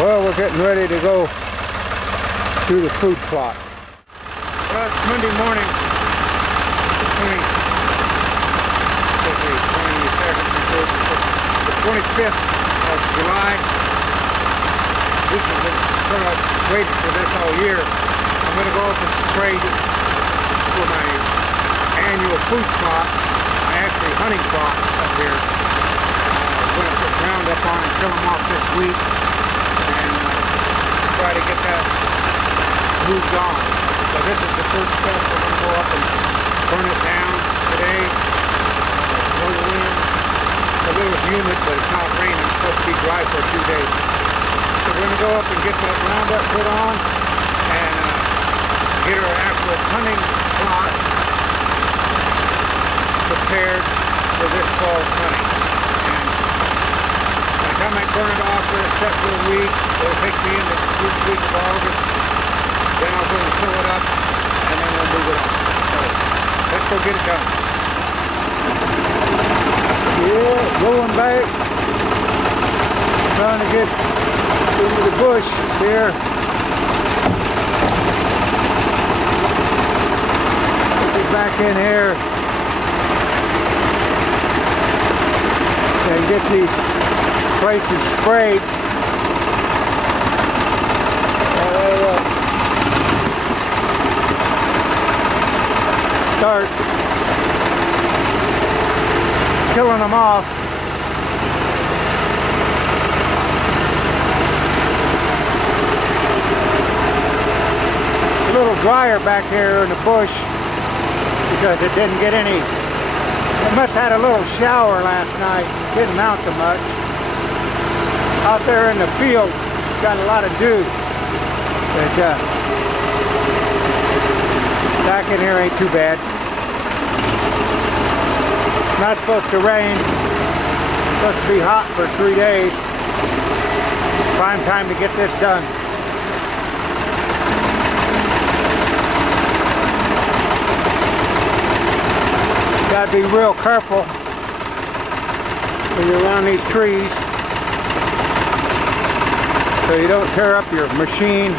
Well, we're getting ready to go do the food plot. Well, it's Monday morning, the 25th of July. This has been sort of waiting for this all year. I'm going to go up and spray for my annual food plot, my actually hunting plot up here. I'm going to put Roundup on and kill them off this week and try to get that moved on. So this is the first step. We're going to go up and burn it down today. No wind. It's a little humid, but it's not raining. It's supposed to be dry for a few days. So we're going to go up and get that Roundup put on and get our actual hunting plot prepared for this fall's hunting. And by the time I burn it off for a set for a week, it'll take me into the first week of August. Then I'll go and fill it up, and then we'll move it on. So let's go get it done. Yeah, going back. Trying to get into the bush here. Get back in here and get these places sprayed. Start killing them off. A little drier back here in the bush because it didn't get any. It must have had a little shower last night. Didn't mount to much. Out there in the field, got a lot of dew. But back in here ain't too bad. Not supposed to rain. Supposed to be hot for 3 days. Prime time to get this done. Gotta be real careful when you're around these trees so you don't tear up your machine.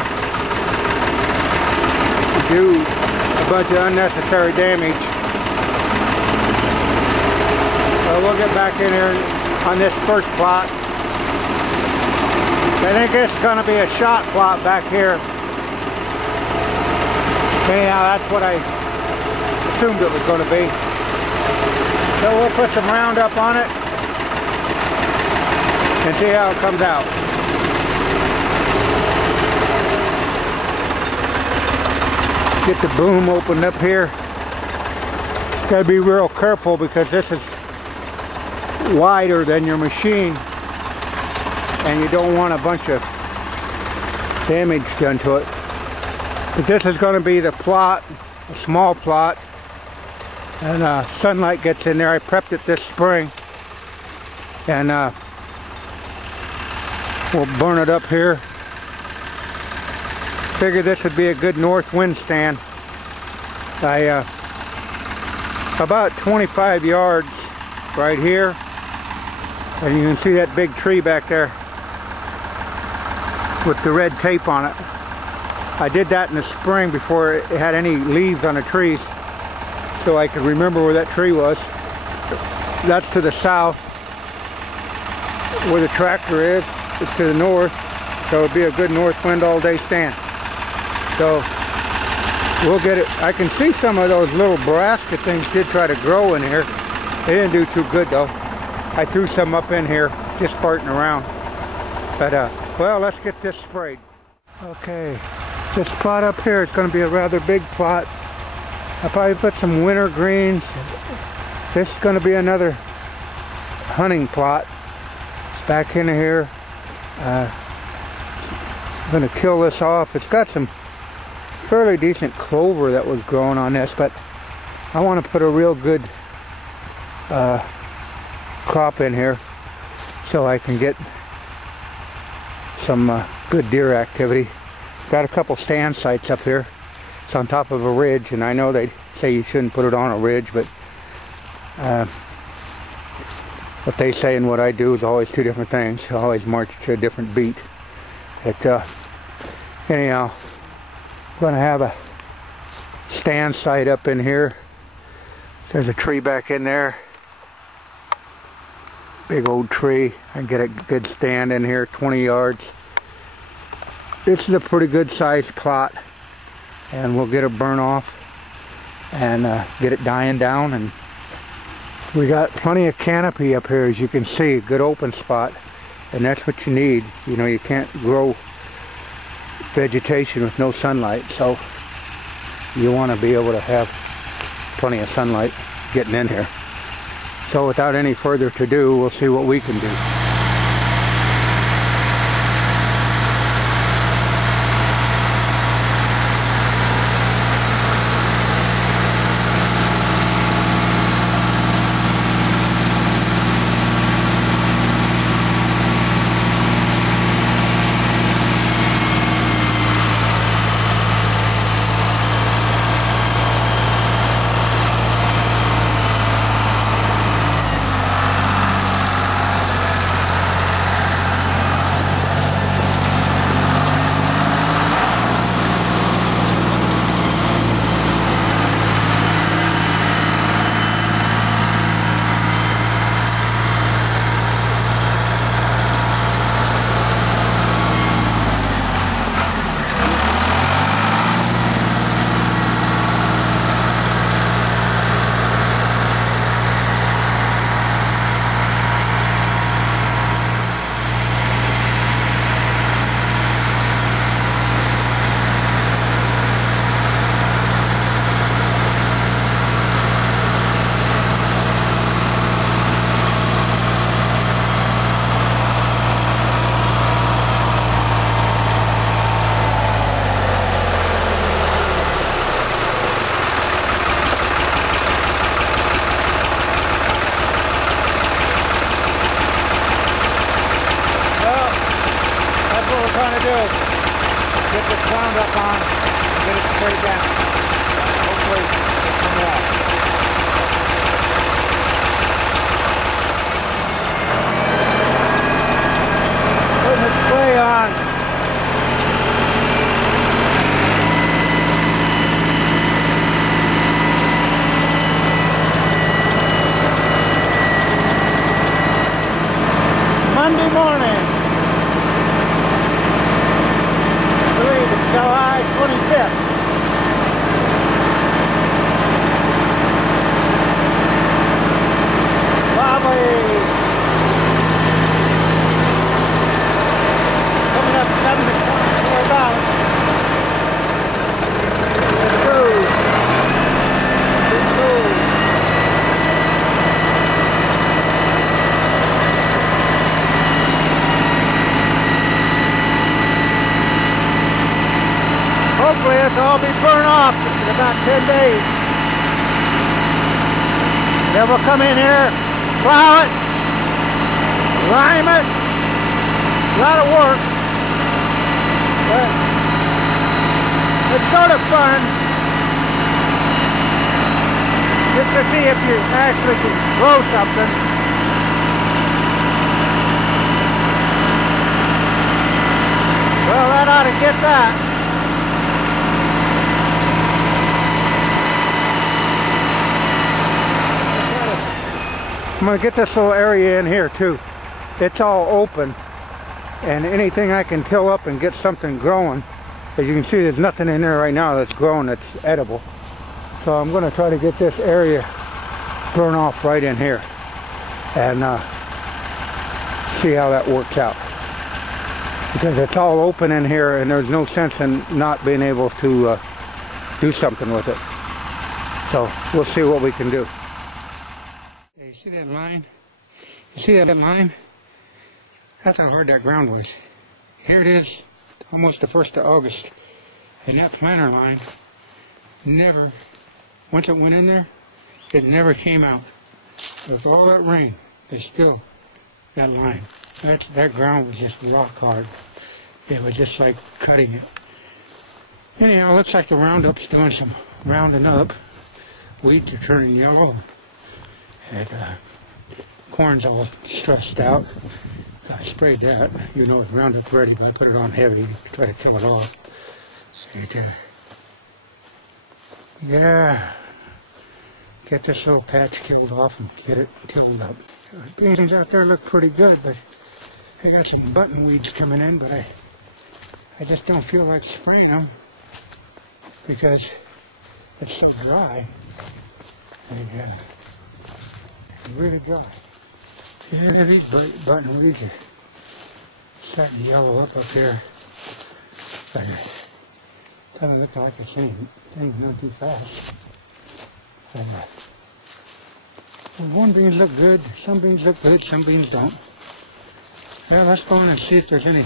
Do a bunch of unnecessary damage. We'll get back in here on this first plot. I think it's going to be a shot plot back here. Anyhow, that's what I assumed it was going to be. So we'll put some Roundup on it and see how it comes out. Get the boom opened up here. Gotta be real careful because this is wider than your machine and you don't want a bunch of damage done to it. But this is going to be the plot, a small plot, and sunlight gets in there. I prepped it this spring and we'll burn it up here. Figured this would be a good north wind stand. About 25 yards right here, and you can see that big tree back there with the red tape on it. I did that in the spring before it had any leaves on the trees, so I could remember where that tree was. That's to the south where the tractor is. It's to the north, so it'd be a good north wind all day stand. So we'll get it. I can see some of those little brassica things did try to grow in here. They didn't do too good though. I threw some up in here just farting around. But well, let's get this sprayed. Okay, this plot up here is going to be a rather big plot. I'll probably put some winter greens. This is going to be another hunting plot. Back in here. I'm going to kill this off. It's got some fairly decent clover that was growing on this, but I want to put a real good crop in here so I can get some good deer activity. Got a couple stand sites up here. It's on top of a ridge, and I know they say you shouldn't put it on a ridge, but what they say and what I do is always two different things. I always march to a different beat. Anyhow, I'm going to have a stand site up in here. There's a tree back in there. Big old tree. I can get a good stand in here, 20 yards. This is a pretty good sized plot, and we'll get it burn off and get it dying down. And we got plenty of canopy up here, as you can see, good open spot, and that's what you need. You know, you can't grow vegetation with no sunlight, so you want to be able to have plenty of sunlight getting in here. So without any further to do, we'll see what we can do. Get the ground up on and get it straight down. Hopefully it'll come out. Putting the spray on. Monday morning. July 25th. Probably coming up 7 to 24 hours. It's good. It's good. Hopefully it'll all be burned off in about 10 days. Then we'll come in here, plow it, lime it. A lot of work, but it's sort of fun just to see if you actually can grow something. Well, that ought to get that. I'm going to get this little area in here too. It's all open, and anything I can till up and get something growing. As you can see, there's nothing in there right now that's growing that's edible. So I'm going to try to get this area burn off right in here and see how that works out. Because it's all open in here and there's no sense in not being able to do something with it. So we'll see what we can do. You see that line? You see that line? That's how hard that ground was. Here it is, almost the 1st of August. And that planter line never, once it went in there, it never came out. With all that rain, there's still that line. That ground was just rock hard. It was just like cutting it. Anyhow, it looks like the Roundup's doing some rounding up. Weeds are turning yellow. And corn's all stressed out. I sprayed that. You know it's Roundup ready, but I put it on heavy to try to kill it off. Yeah. Get this little patch killed off and get it tilled up. The beans out there look pretty good, but I got some button weeds coming in, but I just don't feel like spraying them because it's so dry. And, really dry. Yeah, these button weeds are starting to yellow up here. But it doesn't look like it's anything not too fast. And, one beans look good, some beans look good, some beans don't. Well, let's go in and see if there's any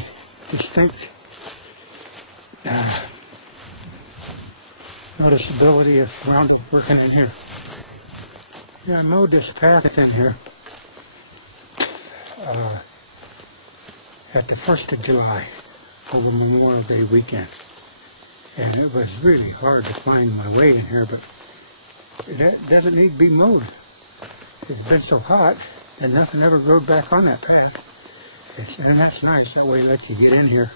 distinct noticeability of Roundup working in here. Yeah, I mowed this path in here at the 1st of July over Memorial Day weekend. And it was really hard to find my way in here, but that doesn't need to be mowed. It's been so hot that nothing ever grew back on that path. And that's nice. That way it lets you get in here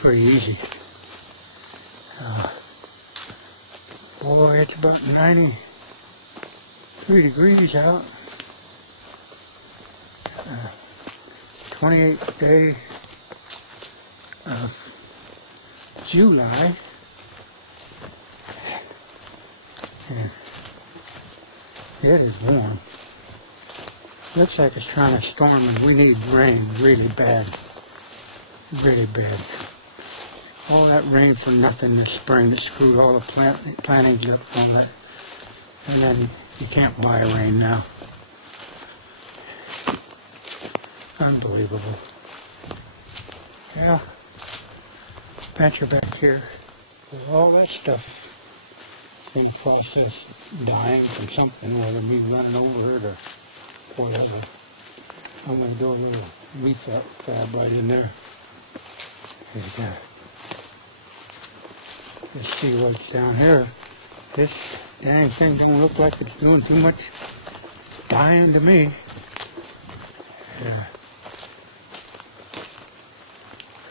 pretty easy. Boy, it's about 93 degrees out. 28th day of July. And it is warm. Looks like it's trying to storm and we need rain really bad. Really bad. All that rain for nothing this spring. It screwed all the plantings up on that. And then you can't buy rain now. Unbelievable. Yeah. Venture back here with all that stuff in process, dying from something, whether me running over it or whatever. I'm going to do a little refab right in there. Let's see what's down here. This dang thing don't look like it's doing too much dying to me.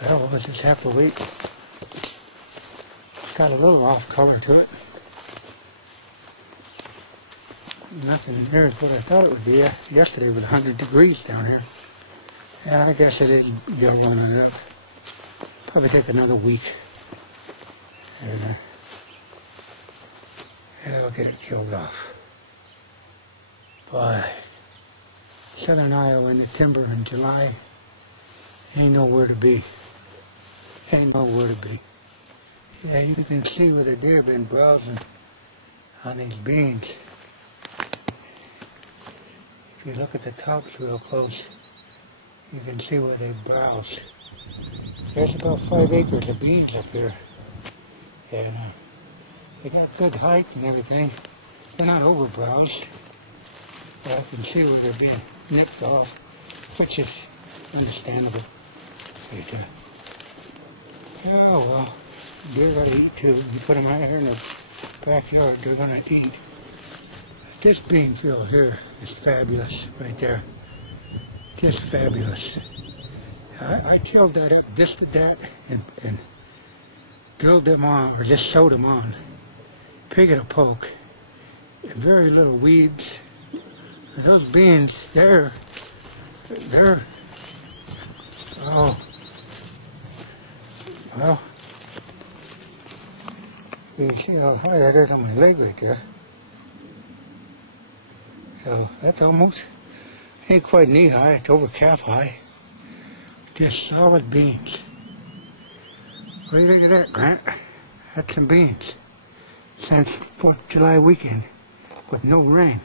Well, we'll just have to wait. It's got a little off color to it. Nothing in here is what I thought it would be. Yesterday was 100 degrees down here. And I guess it is yellowing it up. Probably take another week. And yeah, I'll get it killed off. Boy, southern Iowa in the timber in July ain't nowhere to be. Ain't nowhere to be. Yeah, you can see where the deer been browsing on these beans. If you look at the tops real close, you can see where they browsed. There's about 5 acres of beans up here. And they got good height and everything. They're not over-browsed. But I can see where they're being nipped off, which is understandable. But, oh well, deer gotta eat too. You put them out here in the backyard, they're gonna eat. This bean field here is fabulous right there. Just fabulous. I tilled that up, disted that, and drilled them on, or just sowed them on. Pig and a poke. And very little weeds. And those beans, they're, oh, well, you can see how high that is on my leg right there. So that's almost, ain't quite knee high, it's over calf high. Just solid beans. What do you think of that, Grant? That's some beans. Since 4th of July weekend with no rain.